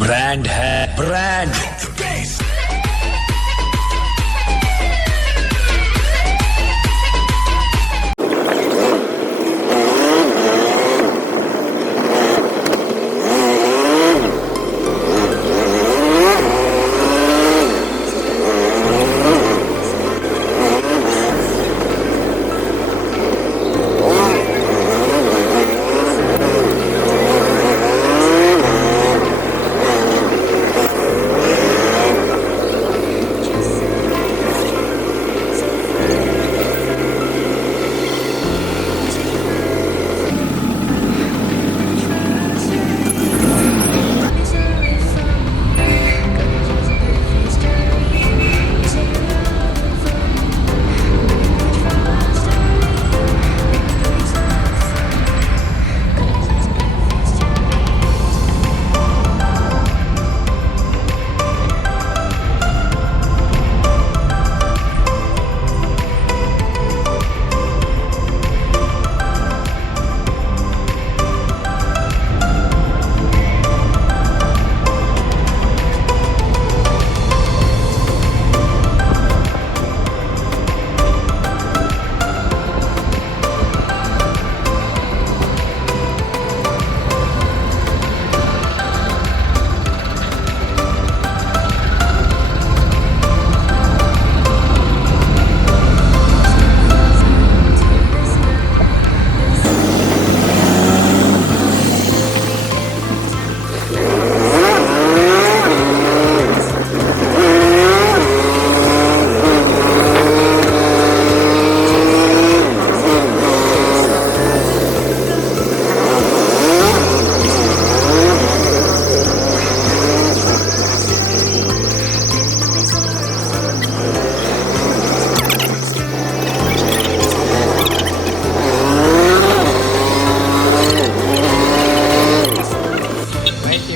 Brand है brand.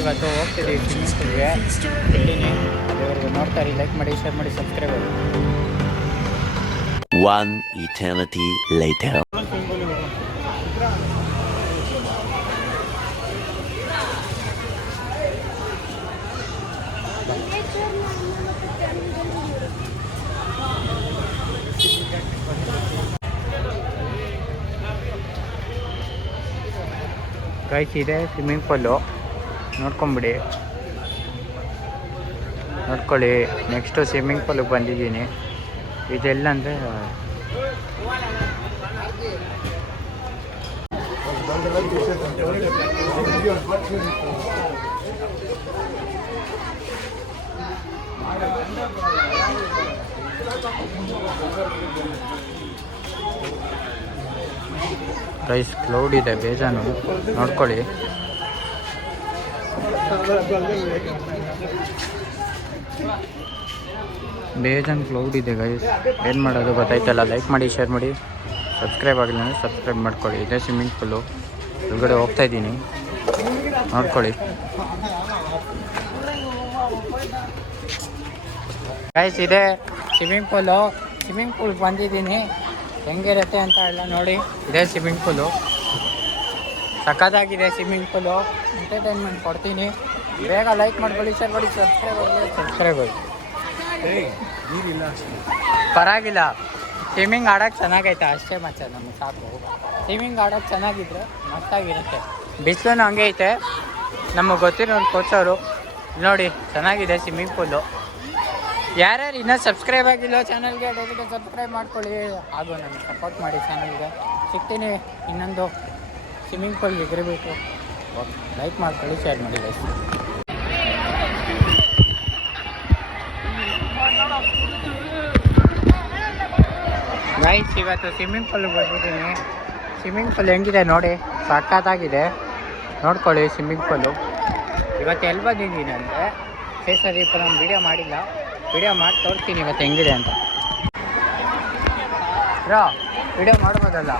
ಇವತ್ತು ಹೋಗ್ತಿದ್ದೀವಿ swimming ಪೂಲ್ಗೆ ಇದ್ದೀನಿ. ಅಲ್ಲಿವರೆಗೂ ನೋಡ್ತಾರೆ, ಲೈಕ್ ಮಾಡಿ, ಶೇರ್ ಮಾಡಿ, ಸಬ್ಸ್ಕ್ರೈಬ್ ಮಾಡಿ. One eternity later. ಗೈಸ್, ಇದೆ ಸ್ವಿಮ್ಮಿಂಗ್ ಪೂಲು, ನೋಡ್ಕೊಂಬಿಡಿ, ನೋಡ್ಕೊಳ್ಳಿ. ನೆಕ್ಸ್ಟು ಸ್ವಿಮ್ಮಿಂಗ್ ಪೂಲಿಗೆ ಬಂದಿದ್ದೀನಿ. ಇದೆಲ್ಲ ಅಂದರೆ ಗೈಸ್ ಕ್ಲೌಡ್ ಇದೆ, ಬೇಜಾನು, ನೋಡ್ಕೊಳ್ಳಿ. ಬೇಜಾನ್ ಕ್ಲೌಡ್ ಇದೆ ಗೈಸ್, ಏನು ಮಾಡೋದು ಗೊತ್ತಾಯ್ತಲ್ಲ. ಲೈಕ್ ಮಾಡಿ, ಶೇರ್ ಮಾಡಿ, ಸಬ್ಸ್ಕ್ರೈಬ್ ಆಗಿಲ್ಲ ಅಂದರೆ ಸಬ್ಸ್ಕ್ರೈಬ್ ಮಾಡ್ಕೊಳ್ಳಿ. ಇದೇ ಸ್ವಿಮ್ಮಿಂಗ್ ಪೂಲು, ಒಳಗಡೆ ಹೋಗ್ತಾಯಿದ್ದೀನಿ, ನೋಡ್ಕೊಳ್ಳಿ. ಗೈಸ್, ಇದೆ ಸ್ವಿಮ್ಮಿಂಗ್ ಪೂಲು. ಸ್ವಿಮ್ಮಿಂಗ್ ಪೂಲ್ಗೆ ಬಂದಿದ್ದೀನಿ, ಹೆಂಗಿರುತ್ತೆ ಅಂತ ಎಲ್ಲ ನೋಡಿ. ಇದೇ ಸ್ವಿಮ್ಮಿಂಗ್ ಪೂಲು, ಸಖತ್ತಾಗಿದೆ ಸ್ವಿಮ್ಮಿಂಗ್ ಪೂಲು. ಎಂಟರ್ಟೈನ್ಮೆಂಟ್ ಕೊಡ್ತೀನಿ. ಬೇಗ ಲೈಕ್ ಮಾಡ್ಕೊಳ್ಳಿ, ಶೇರ್ ಮಾಡಿ, ಸಬ್ಸ್ಕ್ರೈಬ್ ಆಗಿ. ಪರವಾಗಿಲ್ಲ, ಸ್ವಿಮ್ಮಿಂಗ್ ಆಡೋಕ್ಕೆ ಚೆನ್ನಾಗೈತೆ ಅಷ್ಟೇ ಮಚ್ಚ, ನಮಗೆ ಸಾಕು. ಸ್ವಿಮ್ಮಿಂಗ್ ಆಡೋಕ್ಕೆ ಚೆನ್ನಾಗಿದ್ರೆ ಮಸ್ತಾಗಿರುತ್ತೆ. ಬಿಸಿಲು ಹಂಗೆ ಐತೆ. ನಮಗೆ ಗೊತ್ತಿರೋ ಒಂದು ಕೋಚವರು ನೋಡಿ, ಚೆನ್ನಾಗಿದೆ ಸ್ವಿಮ್ಮಿಂಗ್ ಪೂಲು. ಯಾರ್ಯಾರು ಇನ್ನೂ ಸಬ್ಸ್ಕ್ರೈಬ್ ಆಗಿಲ್ಲ ಚಾನಲ್ಗೆ, ದಯವಿಟ್ಟು ಸಬ್ಸ್ಕ್ರೈಬ್ ಮಾಡ್ಕೊಳ್ಳಿ. ಹಾಗೂ ನನಗೆ ಸಪೋರ್ಟ್ ಮಾಡಿ ಚಾನಲ್ಗೆ. ಸಿಗ್ತೀನಿ ಇನ್ನೊಂದು ಸ್ವಿಮ್ಮಿಂಗ್ ಪೂಲ್ಗೆ ಎಗರಬೇಕು. ಲೈಕ್ ಮಾಡ್ಕೊಳ್ಳಿ, ಶೇರ್ ಮಾಡಿ ಗೈಸ್. ಗೈಸ್, ಇವತ್ತು ಸ್ವಿಮ್ಮಿಂಗ್ ಪೂಲ್ಗೆ ಬಂದಿದ್ದೀನಿ. ಸ್ವಿಮ್ಮಿಂಗ್ ಪೂಲ್ ಹೆಂಗಿದೆ ನೋಡಿ, ಸಖತ್ತಾಗಿದೆ, ನೋಡ್ಕೊಳ್ಳಿ. ಸ್ವಿಮ್ಮಿಂಗ್ ಪೂಲು ಇವತ್ತು ಎಲ್ಲಿ ಬಂದಿದ್ದೀನಿ ಅಂದರೆ ಫೇಸಲ್ಲಿ ನಾನು ವೀಡಿಯೋ ಮಾಡಿಲ್ಲ, ವೀಡಿಯೋ ಮಾಡಿ ತೋರಿಸ್ತೀನಿ ಇವತ್ತು ಹೆಂಗಿದೆ ಅಂತ. ವೀಡಿಯೋ ಮಾಡ್ಬೋದಲ್ಲ,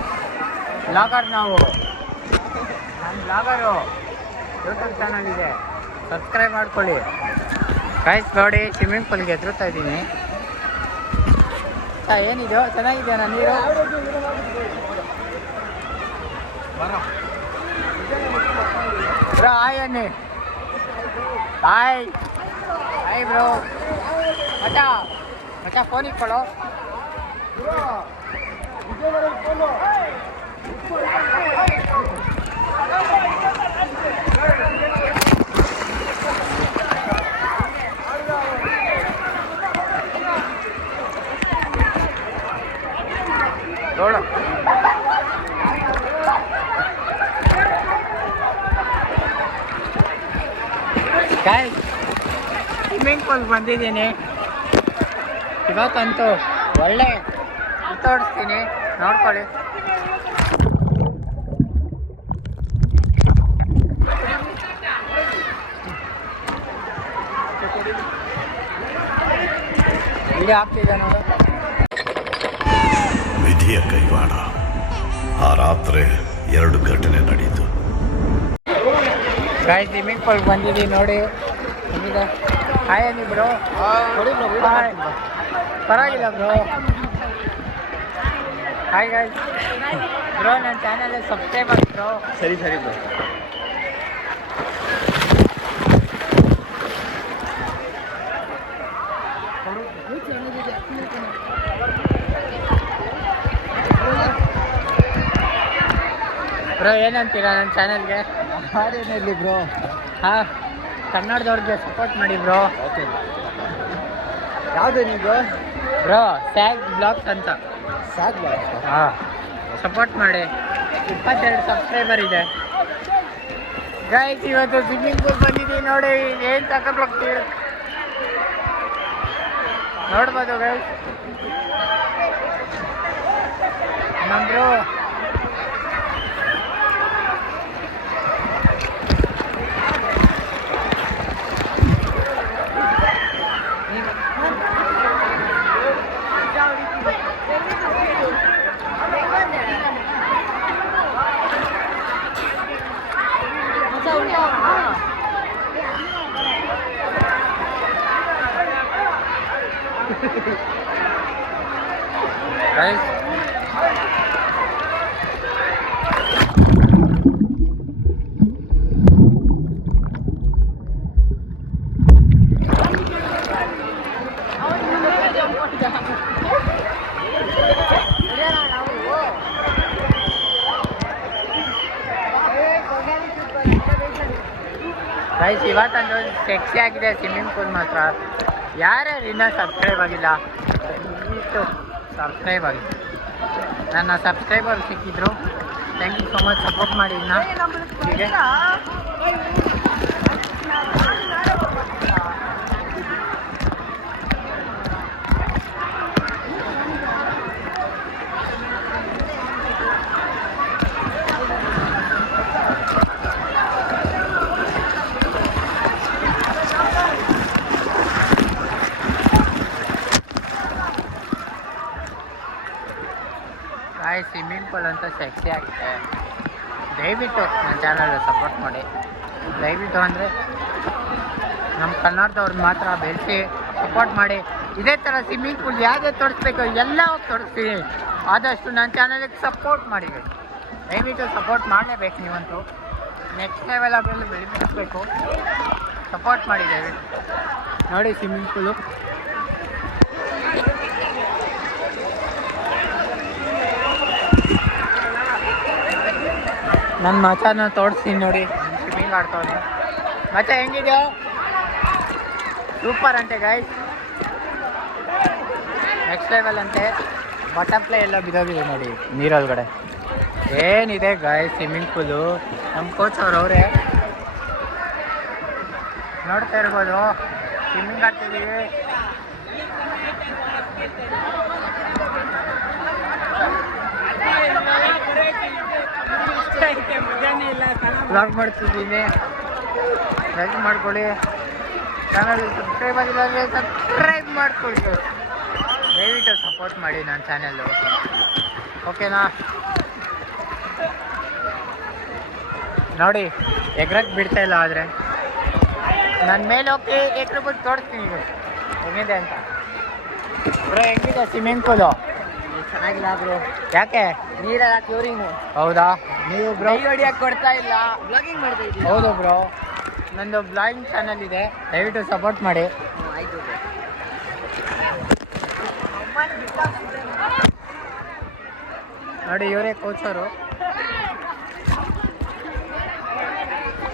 ಬ್ಲಾಗರ್ ನಾವು, ನನ್ನ ಬ್ಲಾಗರು, ಯೂಟ್ಯೂಬ್ ಚಾನಲ್ ಇದೆ, ಸಬ್ಸ್ಕ್ರೈಬ್ ಮಾಡ್ಕೊಳ್ಳಿ. ಗೈಸ್ ನೋಡಿ, ಸ್ವಿಮ್ಮಿಂಗ್ ಪೂಲ್ಗೆ ಎದುರುತ್ತಾ ಇದ್ದೀನಿ. ಏನಿದು ಚೆನ್ನಾಗಿದೆಯಾ ನೀರು? ಬರೋ ಆಯಣ್ಣೆ ಹಾಯ್ ಹಾಯ್ ಬ್ರೋ ಮಚ ಮಚ ಫೋನ್ ಇಟ್ಕೊಳ್ಳೋ ನೋಡು ಗಾಯ್ಸ್ ಸ್ವಿಮ್ಮಿಂಗ್ ಪೂಲ್ ಬಂದಿದ್ದೀನಿ ಇವತ್ತಂತೂ ಒಳ್ಳೆ ತೋರಿಸ್ತೀನಿ ನೋಡ್ಕೊಳ್ಳಿ ವಿಡಿಯೋ ಆಗ್ತಿದೆ ನೋಡು ವಿಧಿಯ ಕೈವಾಡ ಆ ರಾತ್ರಿ 2 ಘಟನೆ ನಡೆಯಿತು. ಗಾಯ್ಸ್ ಸ್ವಿಮ್ಮಿಂಗ್ ಪೂಲ್ ಬಂದಿದ್ದೀವಿ ನೋಡಿ ಹೆಂಗಿದೆ ಹಾಯ್ ಅನ್ನಿ ಬ್ರೋ ಹಾಯ್ ಪರವಾಗಿಲ್ಲ ಬ್ರೋ ಹಾಯ್ ಗಾಯ್ಸ್ ಬ್ರೋ ನನ್ನ ಚಾನಲ್ ಸಬ್ಸ್ಕ್ರೈಬ್ ಆಗಿ ಬ್ರೋ ಸರಿ ಸರಿ ಬ್ರೋ ಬ್ರೋ ಏನಂತೀರಾ ನನ್ನ ಚಾನಲ್ಗೆ ಹಾಡೇನಿರಲಿ ಬ್ರೋ. ಹಾಂ ಕನ್ನಡದವ್ರಿಗೆ ಸಪೋರ್ಟ್ ಮಾಡಿ ಬ್ರೋ ಓಕೆ ಯಾವುದು ನೀವು ಬ್ರೋ ಸ್ಯಾಗ್ ಬ್ಲಾಗ್ಸ್ ಅಂತ ಸಾಕು ಹಾಂ ಸಪೋರ್ಟ್ ಮಾಡಿ 22 ಸಬ್ಸ್ಕ್ರೈಬರ್ ಇದೆ ಗೈಸ್ ಇವತ್ತು ಸ್ವಿಮ್ಮಿಂಗ್ ಪೂಲ್ ಬಂದಿದ್ದೀವಿ ನೋಡಿ ಏನು ತಗೊಂಡು ಹೋಗ್ತೀವಿ ನೋಡ್ಬೋದು ಗೈಸ್ ನಮ್ರು guys ಗೈಸ್ ಇವತ್ತಂದು ಸೆಕ್ಸಿ ಆಗಿದೆ ಸ್ವಿಮ್ಮಿಂಗ್ ಪೂಲ್ ಮಾತ್ರ ಯಾರ್ಯಾರು ಇನ್ನೂ ಸಬ್ಸ್ಕ್ರೈಬ್ ಆಗಿಲ್ಲ ದಯವಿಟ್ಟು ಸಬ್ಸ್ಕ್ರೈಬ್ ಆಗಿ ನನ್ನ ಸಬ್ಸ್ಕ್ರೈಬರ್ ಸಿಕ್ಕಿದ್ರು thank you so much support ಮಾಡಿ ಇನ್ನು ಹೀಗೆ ಸ್ವಿಮ್ಮಿಂಗ್ ಪೂಲ್ ಅಂತ ಸೆಕ್ಸಿ ಆಗಿದೆ ದಯವಿಟ್ಟು ನನ್ನ ಚಾನಲ್ ಸಪೋರ್ಟ್ ಮಾಡಿ ದಯವಿಟ್ಟು ಅಂದರೆ ನಮ್ಮ ಕನ್ನಡದವ್ರು ಮಾತ್ರ ಬೆಳೆಸಿ ಸಪೋರ್ಟ್ ಮಾಡಿ ಇದೇ ಥರ ಸ್ವಿಮ್ಮಿಂಗ್ ಪೂಲ್ ಯಾವುದೇ ತೋರಿಸ್ಬೇಕು ಎಲ್ಲ ತೋರಿಸ್ತೀನಿ ಆದಷ್ಟು ನನ್ನ ಚಾನಲಿಗೆ ಸಪೋರ್ಟ್ ಮಾಡಿ ದಯವಿಟ್ಟು ಸಪೋರ್ಟ್ ಮಾಡಲೇಬೇಕು ನೀವಂತೂ ನೆಕ್ಸ್ಟ್ ಲೆವೆಲ್ ಅದರಲ್ಲಿ ಬೆಳಿಬೇಕು ಸಪೋರ್ಟ್ ಮಾಡಿ ದಯವಿಟ್ಟು ನೋಡಿ ಸ್ವಿಮ್ಮಿಂಗ್ ಪೂಲು ನನ್ನ ಮಚಾನ ತೋರಿಸ್ತೀನಿ ನೋಡಿ ಸ್ವಿಮ್ಮಿಂಗ್ ಆಡ್ತಾವೆ ಮಚ ಹೆಂಗಿದೆಯೋ ಸೂಪರ್ ಅಂತೆ ಗೈಸ್ ನೆಕ್ಸ್ಟ್ ಲೆವೆಲ್ ಅಂತೆ ಬಟರ್ಫ್ಲೈ ಎಲ್ಲ ಬಿದ್ದೋಗಿದೆ ನೋಡಿ ನೀರೊಳಗಡೆ ಏನಿದೆ ಗೈಸ್ ಸ್ವಿಮ್ಮಿಂಗ್ ಪೂಲು ನಮ್ಮ ಕೋಚ್ ಅವರೇ ನೋಡ್ತಾ ಇರ್ಬೋದು ಸ್ವಿಮ್ಮಿಂಗ್ ಆಡ್ತಿದ್ದೀವಿ ಬ್ಲಾಗ್ ಮಾಡ್ತಿದ್ದೀನಿ ಲೈಕ್ ಮಾಡ್ಕೊಳ್ಳಿ ಚಾನಲ್ ಸಬ್ಸ್ಕ್ರೈಬ್ ಆಗಿಲ್ಲ ಅಂದರೆ ಸಬ್ಸ್ಕ್ರೈಬ್ ಮಾಡ್ಕೊಳ್ಳಿ ದಯವಿಟ್ಟು ಸಪೋರ್ಟ್ ಮಾಡಿ ನನ್ನ ಚಾನಲ್ಲು ಓಕೆನಾ ನೋಡಿ ಎಗ್ರಕ್ಕೆ ಬಿಡ್ತಾ ಇಲ್ಲ ಆದರೆ ನನ್ನ ಮೇಲೆ ಹೋಗಿ ಎಗ್ರಬಿಟ್ಟು ತೋರಿಸ್ತೀನಿ ಈಗ ಹೆಂಗಿದೆ ಅಂತ ಬ್ರೋ ಹೆಂಗಿದೆ ಸ್ವಿಮ್ಮಿಂಗ್ ಪೂಲು ಚೆನ್ನಾಗಿಲ್ಲ ಬ್ರೋ. ಯಾಕೆ ನೀರೆಲ್ಲ ಕ್ಯೂರಿಂಗು. ಹೌದಾ ನೀವು ಬ್ರೋ ಹೊಡಿಯಕ್ಕೆ ಕೊಡ್ತಾ ಇಲ್ಲ. ಬ್ಲಾಗಿಂಗ್ ಮಾಡ್ತಾ ಇದ್ದೀವಿ. ಹೌದು ಬ್ರೋ ನಂದು ಬ್ಲಾಗಿಂಗ್ ಚಾನಲ್ ಇದೆ, ದಯವಿಟ್ಟು ಸಪೋರ್ಟ್ ಮಾಡಿ. ಆಯ್ತು ನೋಡಿ ಇವರೇ ಕೋಚರು,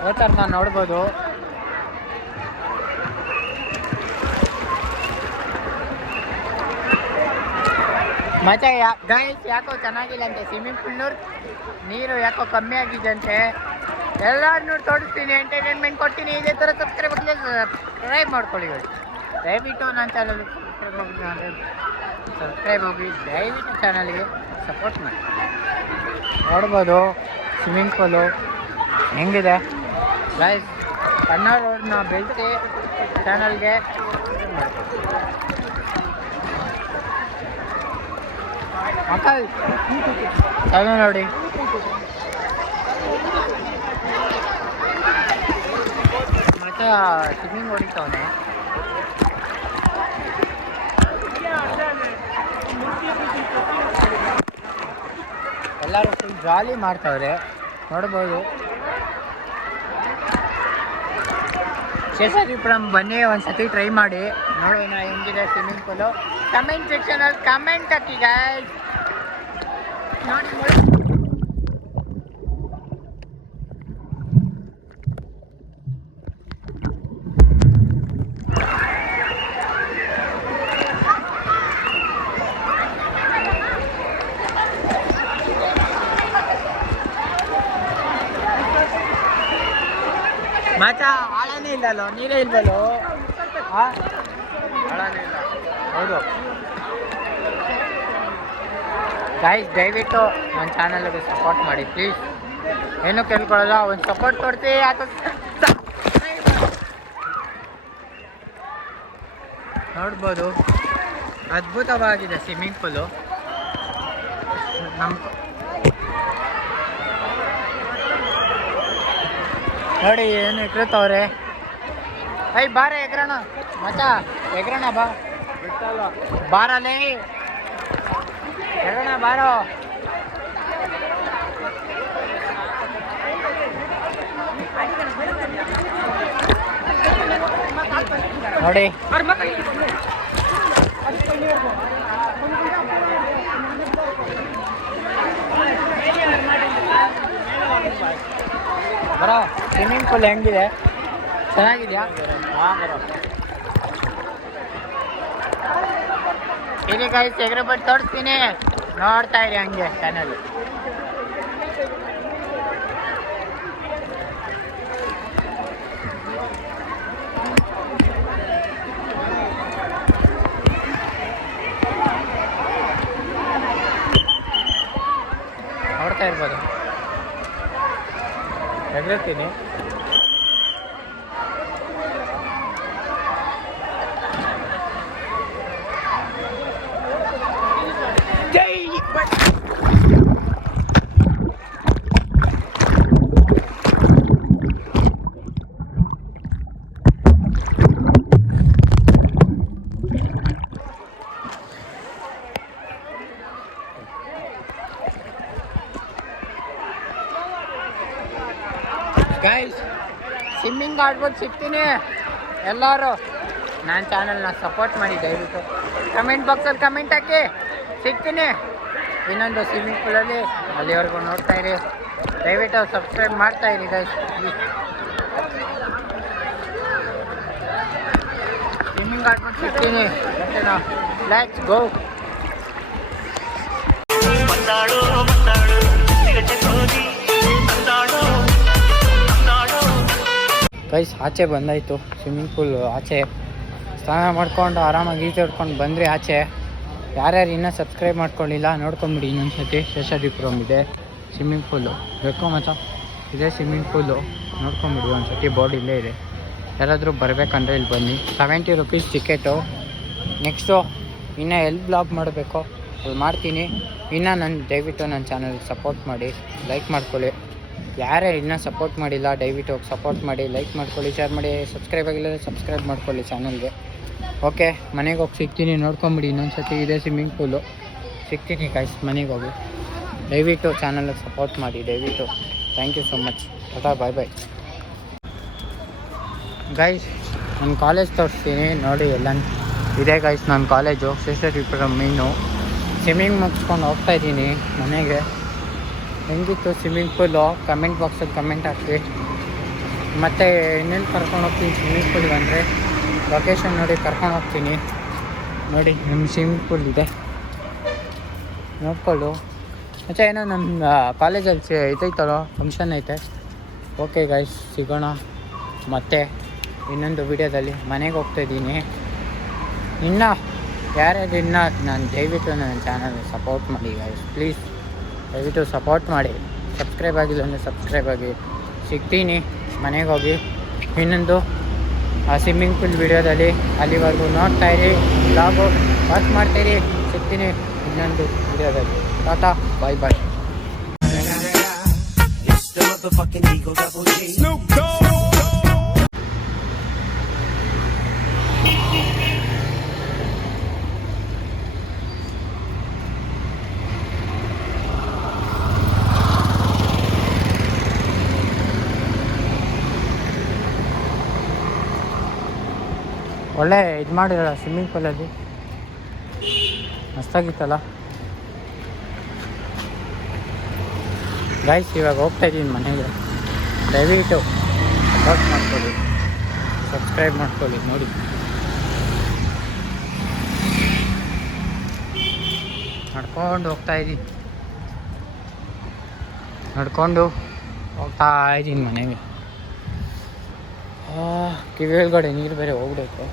ಕೋಚರ್ನ ನೋಡ್ಬೋದು. ಮತ್ತೆ ಗೈಸ್ ಯಾಕೋ ಚೆನ್ನಾಗಿಲ್ಲ ಅಂತೆ ಸ್ವಿಮ್ಮಿಂಗ್ ಪೂಲ್ ನೀರು ಯಾಕೋ ಕಮ್ಮಿ ಆಗಿದೆ ಅಂತೆ. ಎಲ್ಲರನ್ನೂ ತೋರಿಸ್ತೀನಿ, ಎಂಟರ್ಟೈನ್ಮೆಂಟ್ ಕೊಡ್ತೀನಿ. ಇದೇ ಥರ ಸಬ್ಸ್ಕ್ರೈಬ್ ಮಾಡ್ಕೊಳ್ಳಿ ಗೈಸ್. ದಯವಿಟ್ಟು ನನ್ನ ಚಾನಲ್ ಸಬ್ಸ್ಕ್ರೈಬ್ ಹೋಗಿ ದಯವಿಟ್ಟು ಚಾನಲ್ಗೆ ಸಪೋರ್ಟ್ ಮಾಡಿ. ನೋಡ್ಬೋದು ಸ್ವಿಮ್ಮಿಂಗ್ ಪೂಲು ಹೆಂಗಿದೆ ಗೈಸ್. ಕನ್ನಡವ್ರನ್ನ ಬೆಳೆಸಿ ಚಾನಲ್ಗೆ ಮಕ್ಕಳು ಚಾನಲ್ ನೋಡಿ. ಮತ್ತೆ ಸ್ವಿಮ್ಮಿಂಗ್ ಹೊಡಿತವನೆ. ಎಲ್ಲರೂ ಫುಲ್ ಜಾಲಿ ಮಾಡ್ತಾವ್ರೆ ನೋಡ್ಬೋದು. ಶೇಷಾದ್ರಿಪುರಂ ಬನ್ನಿ, ಒಂದ್ಸತಿ ಟ್ರೈ ಮಾಡಿ ನೋಡೋಣ ಹೆಂಗಿದೆ ಸ್ವಿಮ್ಮಿಂಗ್ ಪೂಲು. ಕಮೆಂಟ್ ಸೆಕ್ಷನಲ್ಲಿ ಕಮೆಂಟ್ ಹಾಕಿ ಗೈಸ್. ನೋಡಿ ಮಚ ಆಳನೇ ಇಲ್ಲಲ್ಲೋ, ನೀರೇ ಇಲ್ವಲ್ಲೋ. ಆಳನೇ ಇಲ್ಲ. ಹೌದು ಗೈಸ್, ದಯವಿಟ್ಟು ನನ್ನ ಚಾನಲ್ಗೆ ಸಪೋರ್ಟ್ ಮಾಡಿ ಪ್ಲೀಸ್. ಏನೂ ಕೇಳ್ಕೊಳ್ಳಲ್ಲ, ಒಂದು ಸಪೋರ್ಟ್ ಕೊಡ್ತೀವಿ. ನೋಡ್ಬೋದು ಅದ್ಭುತವಾಗಿದೆ ಸ್ವಿಮ್ಮಿಂಗ್ ಪೂಲು. ನಮ್ಮ ನೋಡಿ ಏನು ಎಗ್ರತವ್ರೆ. ಬಾರ ಎಗ್ರಣ ಮಚ, ಎಗ್ರಣ ಬಾ, ಬಾರಲೇ ಎಗ್ರಣ ಬಾರೋ. ನೋಡಿ ಬರೋ ಸ್ವಿಮ್ಮಿಂಗ್ ಪೂಲ್ ಹೆಂಗಿದೆ, ಚೆನ್ನಾಗಿದೆಯಾ? ಇಲ್ಲಿ ಗೈಸ್ ಎಗ್ರೆ ಬಟ್ ತೋರಿಸ್ತೀನಿ, ನೋಡ್ತಾ ಇರಿ ಹಂಗೆ ಚಾನಲ್. ನೋಡ್ತಾ ಇರ್ಬೋದು, ಎಗ್ರತೀನಿ. ಗೈಸ್ ಸ್ವಿಮ್ಮಿಂಗ್ ಆಡ್ಬೋದು ಸಿಗ್ತೀನಿ. ಎಲ್ಲರೂ ನನ್ನ ಚಾನಲ್ನ ಸಪೋರ್ಟ್ ಮಾಡಿ ದಯವಿಟ್ಟು. ಕಮೆಂಟ್ ಬಾಕ್ಸಲ್ಲಿ ಕಮೆಂಟ್ ಹಾಕಿ, ಸಿಗ್ತೀನಿ ಇನ್ನೊಂದು ಸ್ವಿಮ್ಮಿಂಗ್ ಪೂಲಲ್ಲಿ. ಅಲ್ಲಿವರೆಗೂ ನೋಡ್ತಾ ಇರಿ, ದಯವಿಟ್ಟು ಸಬ್ಸ್ಕ್ರೈಬ್ ಮಾಡ್ತಾ ಇರಿ ಗೈಸ್. ಸ್ವಿಮ್ಮಿಂಗ್ ಆಡ್ಬೋದು ಸಿಗ್ತೀನಿ. Let's go. ಗೈಸ್ ಆಚೆ ಬಂದಾಯಿತು, ಸ್ವಿಮ್ಮಿಂಗ್ ಪೂಲ್ ಆಚೆ ಸ್ನಾನ ಮಾಡ್ಕೊಂಡು ಆರಾಮಾಗಿ ಈಜಾಡ್ಕೊಂಡು ಬಂದರೆ ಆಚೆ. ಯಾರ್ಯಾರು ಇನ್ನೂ ಸಬ್ಸ್ಕ್ರೈಬ್ ಮಾಡ್ಕೊಳ್ಳಿಲ್ಲ ನೋಡ್ಕೊಂಬಿಡಿ ಇನ್ನೊಂದು ಸತಿ. ಶೇಷಾದ್ರಿಪುರಂ ಇದೆ ಸ್ವಿಮ್ಮಿಂಗ್ ಪೂಲು, ಬೇಕು ಮಚ್ಚ ಇದೇ ಸ್ವಿಮ್ಮಿಂಗ್ ಪೂಲು, ನೋಡ್ಕೊಂಬಿಡಿ ಒಂದು ಸತಿ. ಬೋರ್ಡ್ ಇಲ್ಲೇ ಇದೆ, ಯಾರಾದರೂ ಬರಬೇಕಂದ್ರೆ ಇಲ್ಲಿ ಬನ್ನಿ. 70 ರೂಪೀಸ್ ಟಿಕೆಟು. ನೆಕ್ಸ್ಟು ಇನ್ನೂ ಎಲ್ಲಿ ಬ್ಲಾಗ್ ಮಾಡಬೇಕು ಅಲ್ಲಿ ಮಾಡ್ತೀನಿ. ಇನ್ನೂ ದಯವಿಟ್ಟು ನನ್ನ ಚಾನಲ್ಗೆ ಸಪೋರ್ಟ್ ಮಾಡಿ, ಲೈಕ್ ಮಾಡ್ಕೊಳ್ಳಿ. ಯಾರೇ ಇನ್ನೂ ಸಪೋರ್ಟ್ ಮಾಡಿಲ್ಲ ದಯವಿಟ್ಟು ಹೋಗಿ ಸಪೋರ್ಟ್ ಮಾಡಿ, ಲೈಕ್ ಮಾಡ್ಕೊಳ್ಳಿ, ಶೇರ್ ಮಾಡಿ. ಸಬ್ಸ್ಕ್ರೈಬ್ ಆಗಿಲ್ಲ ಸಬ್ಸ್ಕ್ರೈಬ್ ಮಾಡ್ಕೊಳ್ಳಿ ಚಾನಲ್ಗೆ. ಓಕೆ, ಮನೆಗೆ ಹೋಗಿ ಸಿಗ್ತೀನಿ, ನೋಡ್ಕೊಂಬಿಡಿ ಇನ್ನೊಂದು ಸತಿ. ಇದೆ ಸ್ವಿಮ್ಮಿಂಗ್ ಪೂಲು, ಸಿಗ್ತೀನಿ ಗೈಸ್ ಮನೆಗೆ ಹೋಗಿ. ದಯವಿಟ್ಟು ಚಾನಲ್ಗೆ ಸಪೋರ್ಟ್ ಮಾಡಿ ದಯವಿಟ್ಟು. Thank you so much. Tata, bye bye. Guys ನನ್ನ ಕಾಲೇಜ್ ತೋರಿಸ್ತೀನಿ ನೋಡಿ ಎಲ್ಲ ಇದೆ ಗೈಸ್. ನನ್ನ ಕಾಲೇಜು ಶ್ರೀ ಮೀನು ಸ್ವಿಮ್ಮಿಂಗ್ ಮುಗಿಸ್ಕೊಂಡು ಹೋಗ್ತಾಯಿದ್ದೀನಿ ಮನೆಗೆ. ಹೆಂಗಿತ್ತು ಸ್ವಿಮ್ಮಿಂಗ್ ಪೂಲು ಕಮೆಂಟ್ ಬಾಕ್ಸಲ್ಲಿ ಕಮೆಂಟ್ ಹಾಕಿ. ಮತ್ತು ಇನ್ನೇನು ಕರ್ಕೊಂಡು ಹೋಗ್ತೀನಿ ಸ್ವಿಮ್ಮಿಂಗ್ ಪೂಲ್ಗೆ ಅಂದರೆ ಲೊಕೇಶನ್ ನೋಡಿ ಕರ್ಕೊಂಡು ಹೋಗ್ತೀನಿ. ನೋಡಿ ನಮ್ಮ ಸ್ವಿಮ್ಮಿಂಗ್ ಪೂಲ್ ಇದೆ ನೋಡ್ಕೊಳ್ಳು. ಮತ್ತು ಏನೋ ನಮ್ಮ ಕಾಲೇಜಲ್ಲಿ ಇದೈತಲ್ಲ ಫಂಕ್ಷನ್ ಐತೆ. ಓಕೆ ಗೈಸ್, ಸಿಗೋಣ ಮತ್ತೆ ಇನ್ನೊಂದು ವಿಡಿಯೋದಲ್ಲಿ. ಮನೆಗೆ ಹೋಗ್ತಾಯಿದ್ದೀನಿ. ಇನ್ನು ಯಾರ್ಯಾರು ನಾನು ದಯವಿಟ್ಟು ನನ್ನ ಚಾನಲ್ ಸಪೋರ್ಟ್ ಮಾಡಿ ಗೈಸ್, ಪ್ಲೀಸ್ ದಯವಿಟ್ಟು ಸಪೋರ್ಟ್ ಮಾಡಿ. ಸಬ್ಸ್ಕ್ರೈಬ್ ಆಗಿಲ್ಲ ಅಂದರೆ ಸಬ್ಸ್ಕ್ರೈಬ್ ಆಗಿ. ಸಿಗ್ತೀನಿ ಮನೆಗೆ ಹೋಗಿ ಇನ್ನೊಂದು ಸ್ವಿಮ್ಮಿಂಗ್ ಪೂಲ್ ವಿಡಿಯೋದಲ್ಲಿ. ಅಲ್ಲಿವರೆಗೂ ನೋಡ್ತಾಯಿರಿ, ಬ್ಲಾಗು ವಾಚ್ ಮಾಡ್ತಾಯಿರಿ. ಸಿಗ್ತೀನಿ ಇನ್ನೊಂದು ವಿಡಿಯೋದಲ್ಲಿ. ಟಾಟಾ, ಬಾಯ್ ಬಾಯ್. ಒಳ್ಳೆ ಇದು ಮಾಡಿರಲ್ಲ ಸ್ವಿಮ್ಮಿಂಗ್ ಪೂಲಲ್ಲಿ, ಮಸ್ತಾಗಿತ್ತಲ್ಲ ಗೈಸ್. ಇವಾಗ ಹೋಗ್ತಾಯಿದ್ದೀನಿ ಮನೆಗೆ. ದಯವಿಟ್ಟು ಸಪೋರ್ಟ್ ಮಾಡ್ಕೊಳ್ಳಿ, ಸಬ್ಸ್ಕ್ರೈಬ್ ಮಾಡ್ಕೊಳ್ಳಿ. ನೋಡಿ ನಡ್ಕೊಂಡು ಹೋಗ್ತಾಯಿದ್ದೀನಿ, ನಡ್ಕೊಂಡು ಹೋಗ್ತಾಯಿದ್ದೀನಿ ಮನೆಗೆ. ಕಿವಿಯೊಳಗಡೆ ನೀರು ಬೇರೆ ಹೋಗ್ಬೇಕು.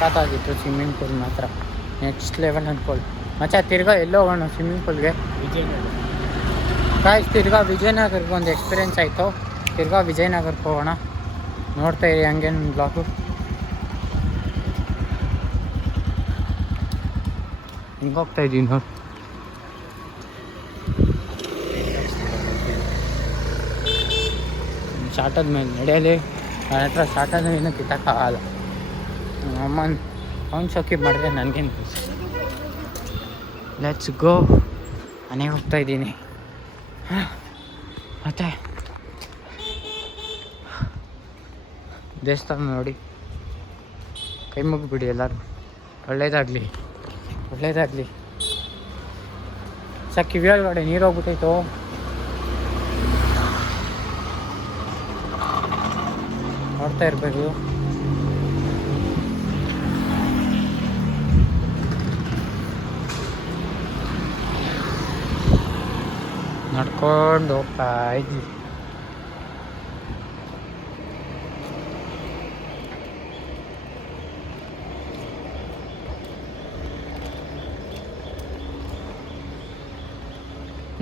ಸಖತ್ತಾಗಿತ್ತು ಸ್ವಿಮ್ಮಿಂಗ್ ಪೂಲ್ ಮಾತ್ರ, ನೆಕ್ಸ್ಟ್ ಲೆವೆಲ್ ಅಂದ್ಕೊಳ್ಳಿ. ಮತ್ತೆ ತಿರ್ಗಾ ಎಲ್ಲೋ ಹೋಗೋಣ ಸ್ವಿಮ್ಮಿಂಗ್ ಪೂಲ್ಗೆ, ವಿಜಯನಗರ. ಗಾಯ್ಸ್ ತಿರ್ಗಾ ವಿಜಯನಗರ್ಗೆ ಒಂದು ಎಕ್ಸ್ಪೀರಿಯೆನ್ಸ್ ಆಯಿತು. ತಿರ್ಗಾ ವಿಜಯನಗರಕ್ಕೆ ಹೋಗೋಣ. ನೋಡ್ತಾಯಿರಿ ಹಂಗೆ ನನ್ನ ಬ್ಲಾಗು. ಹಿಂಗೆ ಹೋಗ್ತಾಯಿದ್ದೀವಿ ನೋಡಿ. ಶಾರ್ಟದ ಮೇಲೆ ನಡೆಯಲಿ. ನನ್ನ ಹತ್ರ ಶಾರ್ಟದ ಏನೂ ಕಿತ್ತಕ್ಕಾಗಲ್ಲ. ಅಮ್ಮನ ಅವ್ನು ಶೋಕಿ ಮಾಡಿದ್ರೆ ನನಗೇನು ಖುಷಿ. Let's go. ಮನೆಗೆ ಹೋಗ್ತಾಯಿದ್ದೀನಿ. ಮತ್ತು ದೇವಸ್ಥಾನ ನೋಡಿ, ಕೈ ಮುಗಿಬಿಡಿ ಎಲ್ಲರೂ. ಒಳ್ಳೇದಾಗಲಿ, ಒಳ್ಳೇದಾಗಲಿ. ಕಿವಿಯೊಳಗಡೆ ನೀರು ಹೋಗ್ಬಿಟ್ಟೈತು. ನೋಡ್ತಾ ಇರಬೇಕು. ನಡ್ಕೊಂಡು ಹೋಗ್ತಾ ಇದ್ವಿ.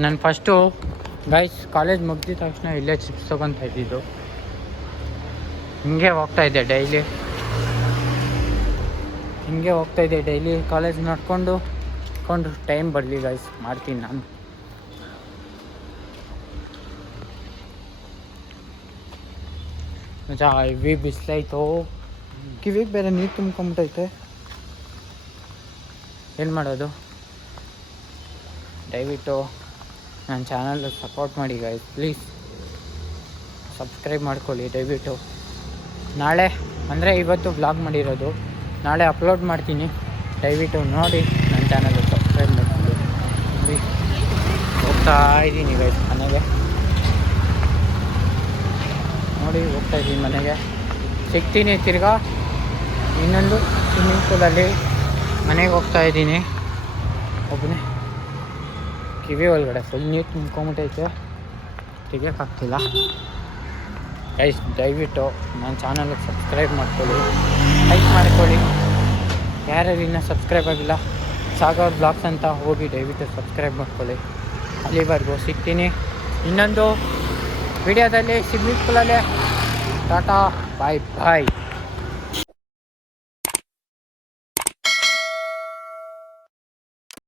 ನಾನು ಫಸ್ಟು ಗೈಸ್ ಕಾಲೇಜ್ ಮುಗಿದ ತಕ್ಷಣ ಇಲ್ಲೇ ಚಿಪ್ಸ್ ತೊಗೊತಾ ಇದ್ದಿದ್ದು. ಹಿಂಗೆ ಹೋಗ್ತಾಯಿದ್ದೆ ಡೈಲಿ ಕಾಲೇಜ್ ನಡ್ಕೊಂಡು ಟೈಮ್ ಬರಲಿ ಗೈಸ್, ಮಾಡ್ತೀನಿ ನಾನು. ಮಜಾ ಹೆವಿ ಬಿಸಿಲಾಯ್ತು. ಕಿವಿಗೆ ಬೇರೆ ನೀರು ತುಂಬ್ಕೊಂಬಿಟ್ಟೈತೆ. ಏನು ಮಾಡೋದು? ದಯವಿಟ್ಟು ನನ್ನ ಚಾನಲ್ ಸಪೋರ್ಟ್ ಮಾಡಿ ಗೈಸ್, ಪ್ಲೀಸ್ ಸಬ್ಸ್ಕ್ರೈಬ್ ಮಾಡ್ಕೊಳ್ಳಿ ದಯವಿಟ್ಟು. ನಾಳೆ ಅಂದರೆ ಇವತ್ತು ವ್ಲಾಗ್ ಮಾಡಿರೋದು, ನಾಳೆ ಅಪ್ಲೋಡ್ ಮಾಡ್ತೀನಿ. ದಯವಿಟ್ಟು ನೋಡಿ ನನ್ನ ಚಾನಲ್ ಸಬ್ಸ್ಕ್ರೈಬ್ ಮಾಡ್ಕೊಳ್ಳಿ. ಹೋಗ್ತಾ ಇದ್ದೀನಿ ಗೈಸ್ ಮನೆಗೆ. ನೋಡಿ ಹೋಗ್ತಾಯಿದ್ದೀನಿ ಮನೆಗೆ. ಸಿಗ್ತೀನಿ ತಿರ್ಗಾ ಇನ್ನೊಂದು ಸ್ವಿಮ್ಮಿಂಗ್ ಪೂಲಲ್ಲಿ. ಮನೆಗೆ ಹೋಗ್ತಾಯಿದ್ದೀನಿ ಒಬ್ಬನೇ. ಕಿವಿ ಒಳಗಡೆ ಫುಲ್ ನೀರು ತುಂಬ್ಕೊಂಬಿಟ್ಟೈತೆ, ತೆಗಿಯೋಕ್ಕಾಗ್ತಿಲ್ಲ ಗೈಸ್. ದಯವಿಟ್ಟು ನನ್ನ ಚಾನಲ್ಗೆ ಸಬ್ಸ್ಕ್ರೈಬ್ ಮಾಡ್ಕೊಳ್ಳಿ, ಲೈಕ್ ಮಾಡ್ಕೊಳ್ಳಿ. ಯಾರ್ಯಾರು ಇನ್ನೂ ಸಬ್ಸ್ಕ್ರೈಬ್ ಆಗಿಲ್ಲ, ಸಾಗರ್ ಬ್ಲಾಗ್ಸ್ ಅಂತ ಹೋಗಿ ದಯವಿಟ್ಟು ಸಬ್ಸ್ಕ್ರೈಬ್ ಮಾಡ್ಕೊಳ್ಳಿ. ಅಲ್ಲಿವರೆಗೂ ಸಿಗ್ತೀನಿ ಇನ್ನೊಂದು ವಿಡಿಯೋದಲ್ಲಿ ಸ್ವಿಮ್ಮಿಂಗ್ ಪೂಲಲ್ಲೇ. ಟಾಟಾ, ಬಾಯ್ ಬಾಯ್.